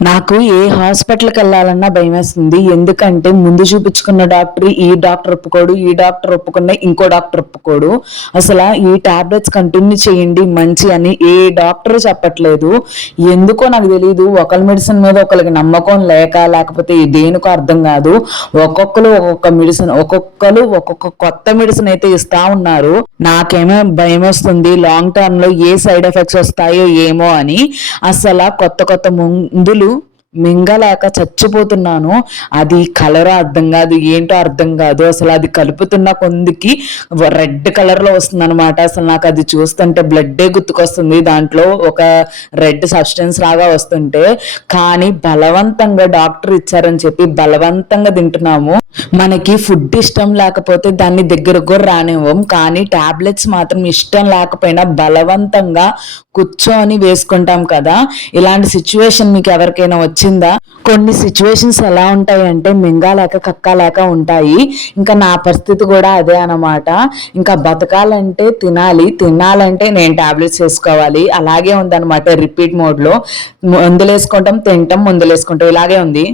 నాకు ఏ హాస్పిటల్‌కి ఎళ్ళాలన్నా భయమేస్తుంది. ఎందుకంటే ముందు చూపించుకున్న డాక్టర్ ఈ డాక్టర్ ఒప్పుకోడు. ఈ డాక్టర్ ఒప్పుకున్న ఇంకో డాక్టర్ ఒప్పుకోడు. ఈ టాబ్లెట్స్ కంటిన్యూ చేయండి మంచి అని ఏ డాక్టరు చెప్పట్లేదు. ఎందుకో నాకు తెలీదు. ఒకళ్ళ మెడిసిన్ మీద ఒకళ్ళకి నమ్మకం లేకపోతే దేనికో అర్థం కాదు. ఒక్కొక్కరు ఒక్కొక్క మెడిసిన్ ఒక్కొక్క కొత్త మెడిసిన్ అయితే ఇస్తా ఉన్నారు. నాకేమో భయమేస్తుంది. లాంగ్ టర్మ్‌లో ఏ సైడ్ ఎఫెక్ట్స్ వస్తాయో ఏమో అని. కొత్త కొత్త మందులు మింగలేక చచ్చిపోతున్నాను. అది కలర్ అర్థం కాదు, ఏంటో అర్థం కాదు. అది కలుపుతున్న కొందికి రెడ్ కలర్ లో వస్తుంది అనమాట. నాకు అది చూస్తుంటే బ్లడ్డే గుర్తుకొస్తుంది. దాంట్లో ఒక రెడ్ సబ్స్టెన్స్ లాగా వస్తుంటే, కానీ బలవంతంగా డాక్టర్ ఇచ్చారని చెప్పి బలవంతంగా తింటున్నాము. మనకి ఫుడ్ ఇష్టం లేకపోతే దాన్ని దగ్గరకు కూడా రానివ్వం, కానీ టాబ్లెట్స్ మాత్రం ఇష్టం లేకపోయినా బలవంతంగా కూర్చొని వేసుకుంటాం కదా. ఇలాంటి సిచ్యువేషన్ మీకు ఎవరికైనా వచ్చిందా? కొన్ని సిచ్యువేషన్స్ ఎలా ఉంటాయంటే మింగాలేక కక్కాలేక ఉంటాయి. ఇంకా నా పరిస్థితి కూడా అదే అనమాట. ఇంకా బతకాలంటే తినాలంటే నేను టాబ్లెట్స్ వేసుకోవాలి, అలాగే ఉందన్నమాట. రిపీట్ మోడ్లో మందులు వేసుకుంటాం, తింటాం, మందులు వేసుకుంటాం, ఇలాగే ఉంది.